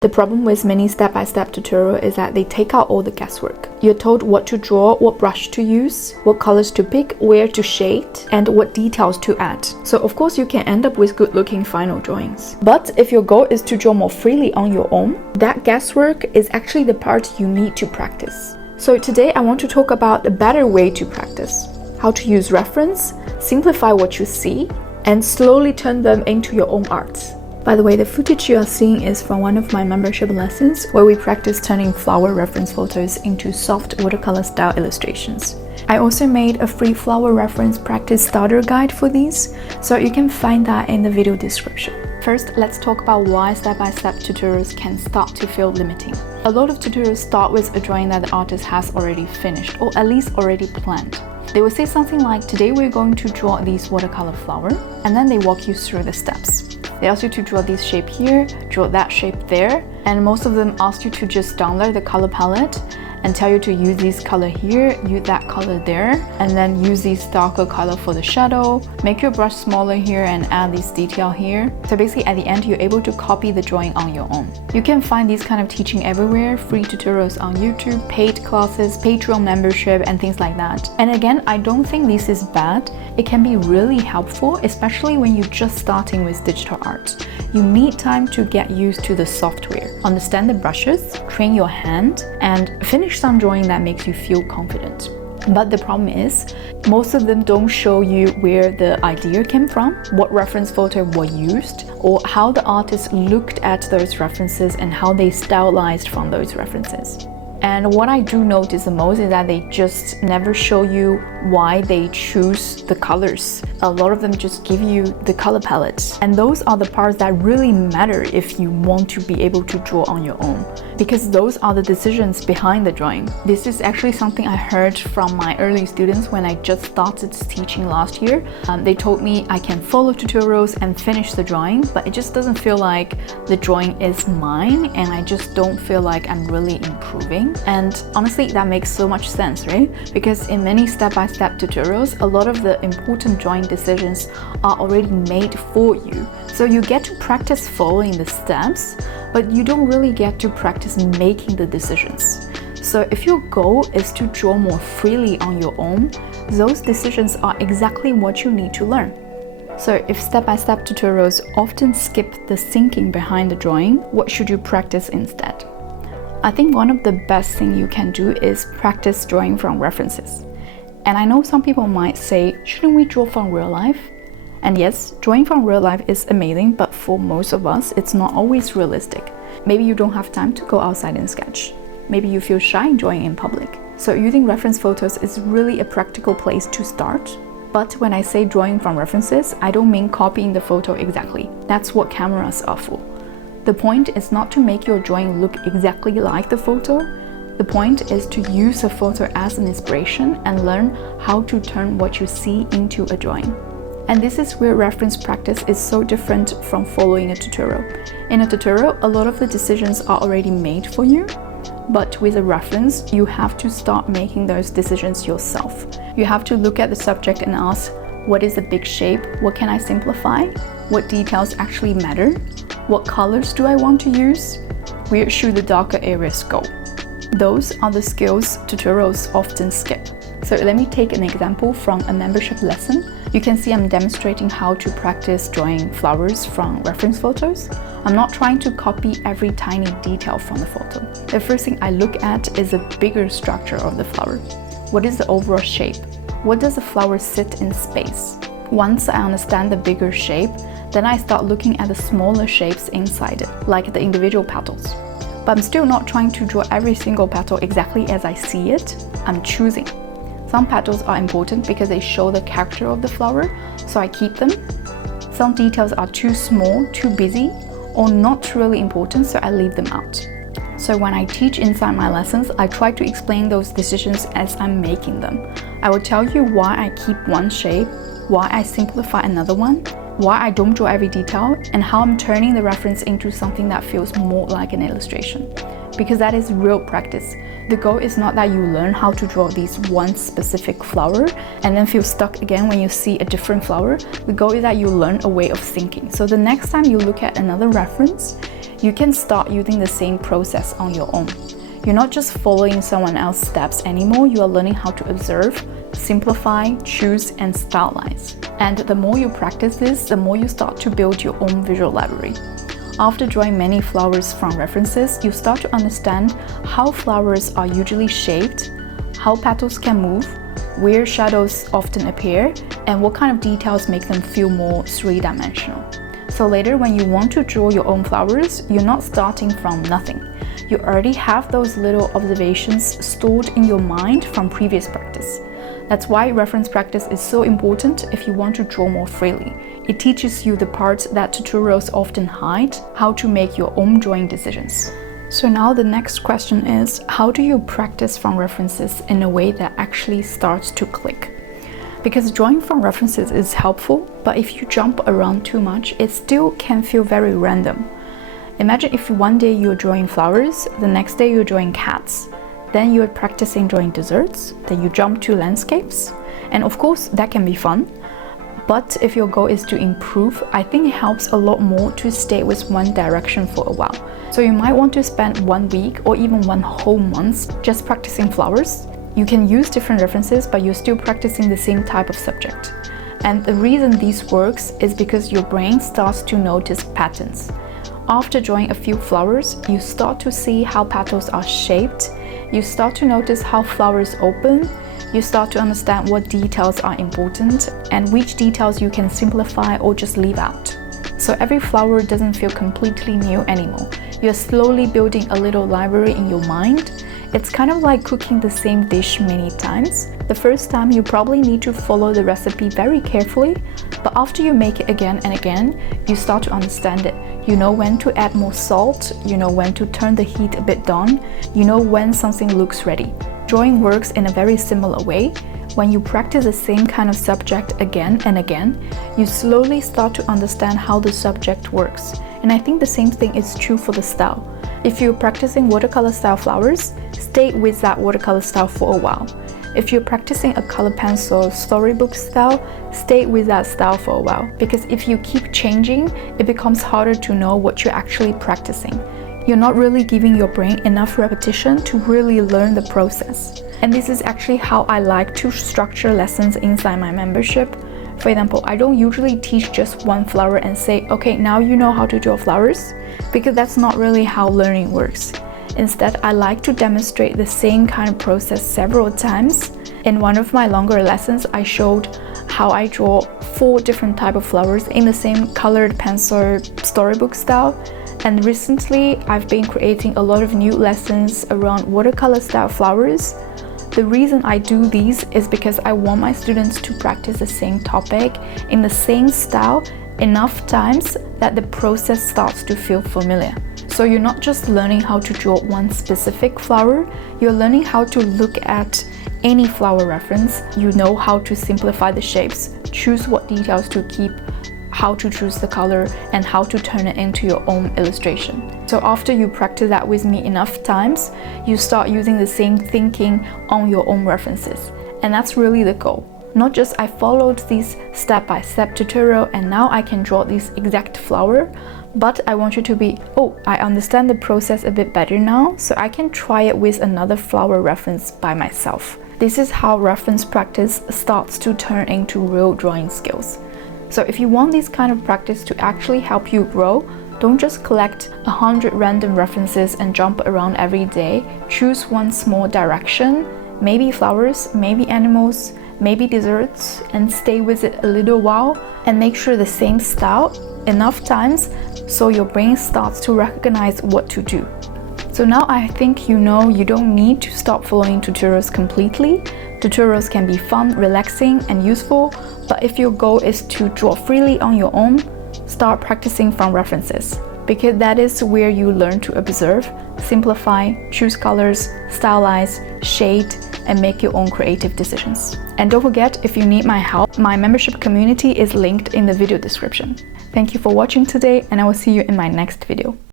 The problem with many step-by-step tutorials is that they take out all the guesswork. You're told what to draw, what brush to use, what colors to pick, where to shade, and what details to add. So of course you can end up with good-looking final drawings. But if your goal is to draw more freely on your own, that guesswork is actually the part you need to practice. So today I want to talk about a better way to practice. How to use reference, simplify what you see, and slowly turn them into your own art. By the way, the footage you are seeing is from one of my membership lessons where we practice turning flower reference photos into soft watercolor style illustrations. I also made a free flower reference practice starter guide for these, so you can find that in the video description. First, let's talk about why step-by-step tutorials can start to feel limiting. A lot of tutorials start with a drawing that the artist has already finished or at least already planned. They will say something like, today we're going to draw these watercolor flower, and then they walk you through the steps. They ask you to draw this shape here, draw that shape there, and most of them ask you to just download the color palette and tell you to use this color here, use that color there, and then use this darker color for the shadow, make your brush smaller here and add this detail here. So basically at the end you're able to copy the drawing on your own. You can find these kind of teaching everywhere, free tutorials on YouTube, paid classes, Patreon membership, and things like that. And again, I don't think this is bad. It can be really helpful, especially when you're just starting with digital art. You need time to get used to the software, understand the brushes, train your hand, and finish some drawing that makes you feel confident. But the problem is, most of them don't show you where the idea came from, what reference photo were used, or how the artist looked at those references and how they stylized from those references. And what I do notice the most is that they just never show you why they choose the colors. A lot of them just give you the color palette. And those are the parts that really matter if you want to be able to draw on your own, because those are the decisions behind the drawing. This is actually something I heard from my early students when I just started teaching last year. They told me I can follow tutorials and finish the drawing, but it just doesn't feel like the drawing is mine, and I just don't feel like I'm really improving. And honestly, that makes so much sense, right? Because in many step-by-step tutorials, a lot of the important drawing decisions are already made for you. So you get to practice following the steps, but you don't really get to practice making the decisions. So if your goal is to draw more freely on your own, those decisions are exactly what you need to learn. So if step-by-step tutorials often skip the thinking behind the drawing, what should you practice instead? I think one of the best things you can do is practice drawing from references. And I know some people might say, shouldn't we draw from real life? And yes, drawing from real life is amazing, but for most of us, it's not always realistic. Maybe you don't have time to go outside and sketch. Maybe you feel shy drawing in public. So using reference photos is really a practical place to start. But when I say drawing from references, I don't mean copying the photo exactly. That's what cameras are for. The point is not to make your drawing look exactly like the photo. The point is to use the photo as an inspiration and learn how to turn what you see into a drawing. And this is where reference practice is so different from following a tutorial. In a tutorial, a lot of the decisions are already made for you, but with a reference, you have to start making those decisions yourself. You have to look at the subject and ask, what is the big shape? What can I simplify? What details actually matter? What colors do I want to use? Where should the darker areas go? Those are the skills tutorials often skip. So let me take an example from a membership lesson. You can see I'm demonstrating how to practice drawing flowers from reference photos. I'm not trying to copy every tiny detail from the photo. The first thing I look at is the bigger structure of the flower. What is the overall shape? What does the flower sit in space? Once I understand the bigger shape, then I start looking at the smaller shapes inside it, like the individual petals. But I'm still not trying to draw every single petal exactly as I see it. I'm choosing. Some petals are important because they show the character of the flower, so I keep them. Some details are too small, too busy, or not really important, so I leave them out. So when I teach inside my lessons, I try to explain those decisions as I'm making them. I will tell you why I keep one shape, why I simplify another one, why I don't draw every detail, and how I'm turning the reference into something that feels more like an illustration. Because that is real practice. The goal is not that you learn how to draw this one specific flower and then feel stuck again when you see a different flower. The goal is that you learn a way of thinking. So the next time you look at another reference, you can start using the same process on your own. You're not just following someone else's steps anymore, you are learning how to observe, simplify, choose, and stylize. And the more you practice this, the more you start to build your own visual library. After drawing many flowers from references, you start to understand how flowers are usually shaped, how petals can move, where shadows often appear, and what kind of details make them feel more three-dimensional. So later, when you want to draw your own flowers, you're not starting from nothing. You already have those little observations stored in your mind from previous practice. That's why reference practice is so important if you want to draw more freely. It teaches you the parts that tutorials often hide, how to make your own drawing decisions. So now the next question is, how do you practice from references in a way that actually starts to click? Because drawing from references is helpful, but if you jump around too much, it still can feel very random. Imagine if one day you're drawing flowers, the next day you're drawing cats, then you're practicing drawing desserts, then you jump to landscapes, and of course that can be fun. But if your goal is to improve, I think it helps a lot more to stay with one direction for a while. So you might want to spend 1 week or even 1 whole month just practicing flowers. You can use different references, but you're still practicing the same type of subject. And the reason this works is because your brain starts to notice patterns. After drawing a few flowers, you start to see how petals are shaped, you start to notice how flowers open, you start to understand what details are important and which details you can simplify or just leave out. So every flower doesn't feel completely new anymore. You're slowly building a little library in your mind. It's kind of like cooking the same dish many times. The first time you probably need to follow the recipe very carefully, but after you make it again and again, you start to understand it. You know when to add more salt, you know when to turn the heat a bit down, you know when something looks ready. Drawing works in a very similar way. When you practice the same kind of subject again and again, you slowly start to understand how the subject works. And I think the same thing is true for the style. If you're practicing watercolor style flowers, stay with that watercolor style for a while. If you're practicing a color pencil storybook style, stay with that style for a while. Because if you keep changing, it becomes harder to know what you're actually practicing. You're not really giving your brain enough repetition to really learn the process. And this is actually how I like to structure lessons inside my membership. For example, I don't usually teach just one flower and say, okay, now you know how to draw flowers, because that's not really how learning works. Instead, I like to demonstrate the same kind of process several times. In one of my longer lessons, I showed how I draw 4 different types of flowers in the same colored pencil storybook style. And recently, I've been creating a lot of new lessons around watercolor style flowers. The reason I do these is because I want my students to practice the same topic in the same style enough times that the process starts to feel familiar. So you're not just learning how to draw one specific flower, you're learning how to look at any flower reference. You know how to simplify the shapes, choose what details to keep, how to choose the color, and how to turn it into your own illustration. So after you practice that with me enough times, you start using the same thinking on your own references. And that's really the goal. Not just I followed this step-by-step tutorial and now I can draw this exact flower, but I want you to be, oh, I understand the process a bit better now, so I can try it with another flower reference by myself. This is how reference practice starts to turn into real drawing skills. So if you want this kind of practice to actually help you grow, don't just collect 100 random references and jump around every day. Choose one small direction, maybe flowers, maybe animals, maybe desserts, and stay with it a little while and make sure the same style enough times so your brain starts to recognize what to do. So now I think you know you don't need to stop following tutorials completely. Tutorials can be fun, relaxing, and useful, but if your goal is to draw freely on your own, start practicing from references, because that is where you learn to observe, simplify, choose colors, stylize, shade, and make your own creative decisions. And don't forget, if you need my help, my membership community is linked in the video description. Thank you for watching today, and I will see you in my next video.